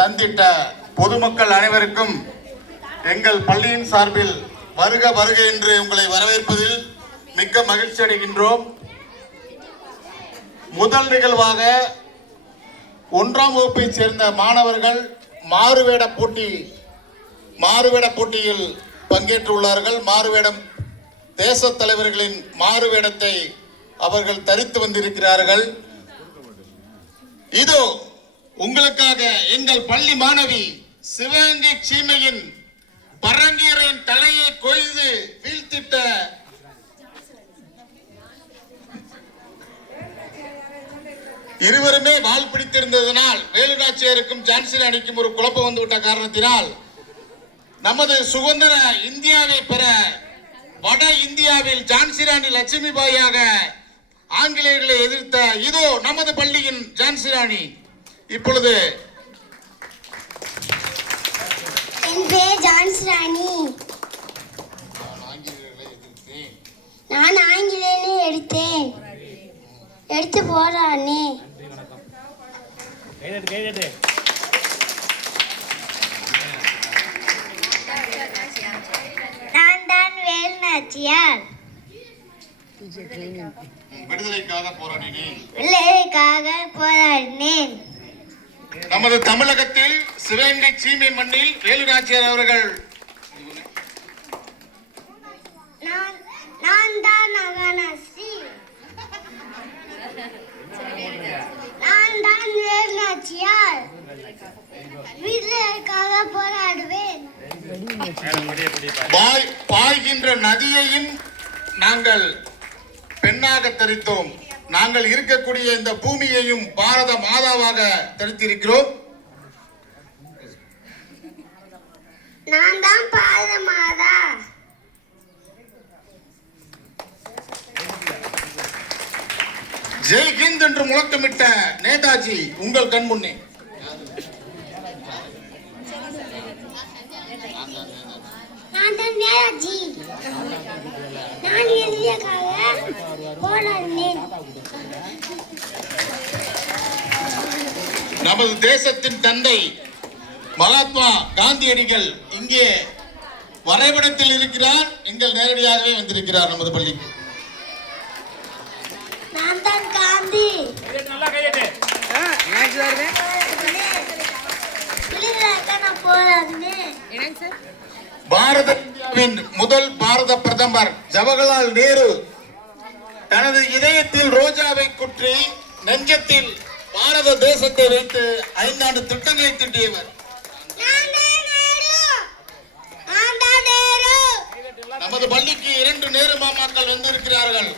தந்திட்ட பொதுமக்கள் அனைவருக்கும் எங்கள் பள்ளியின் சார்பில் வருக வருக என்று உங்களை வரவேற்பதில் மிக்க மகிழ்ச்சி அடைகின்றோம். முதல் நிகழ்வாக 1ஆம் வகுப்பைச் சேர்ந்த மாணவர்கள் மாறுவேட போட்டியில் பங்கேற்றுள்ளார்கள். மாறுவேடம் தேச தலைவர்களின் மாறுவேடத்தை அவர்கள் தரித்து வந்திருக்கிறார்கள். இதோ உங்களுக்காக எங்கள் பள்ளி மாணவி சிவகங்கை சீமையின் பரங்கியரின் தலையை கொய்து வீழ்த்திட்ட இருவருமே வால் பிடித்திருந்ததனால் வேலுநாச்சியாருக்கும் ஜான்சி ராணிக்கும் ஒரு குழப்பம் வந்துவிட்ட காரணத்தினால் நமது சுதந்திர இந்தியாவை பெற வட இந்தியாவில் ஜான்சி ராணி லட்சுமிபாயாக ஆங்கிலேயர்களை எதிர்த்த இதோ நமது பள்ளியின் ஜான்சி ராணி. இப்பொழுது என் பேர் ஜான்சி ராணி. நான் ஆங்கிலேயனை எடுத்து போராடினே. நான் தான் வேலுநாச்சியார். விடுதலைக்காக போராடினேன். நமது தமிழகத்தில் சிவகங்கை சீமை மண்ணில் வேலுநாச்சியார் அவர்கள் நான் தான் அகனஸ்ரீ. நான் தான் வேலுநாச்சியார். விடுதலைக்காக போராடுவேன். பாய்கின்ற நதியையும் நாங்கள் பெண்ணாக தரித்தோம். நாங்கள் இருக்கக்கூடிய இந்த பூமியையும் பாரத மாதாவாக தரித்திருக்கிறோம். நான் தான் பாரத மாதா. ஜெய் ஹிந்த் என்று முழக்கமிட்ட நேதாஜி உங்கள் கண் முன்னே. நான் தான் நேதாஜி. நான் விடுதலைக்காக போராடினேன். நமது தேசத்தின் தந்தை மகாத்மா காந்தியடிகள் இங்கே வரைபடத்தில் இருக்கிறார். எங்கள் நேரடியாகவே வந்திருக்கிறார் நமது பள்ளிக்கு. நான் தான் காந்தி. பாரத இந்தியாவின் முதல் பாரத பிரதமர் ஜவஹர்லால் நேரு தனது இதயத்தில் ரோஜாவை குற்றி நெஞ்சத்தில் பாரத தேசத்தை வைத்து 5 ஆண்டு திட்டங்களை திட்டியவர். நமது பள்ளிக்கு 2 நேரு மாமாக்கள் வந்திருக்கிறார்கள்.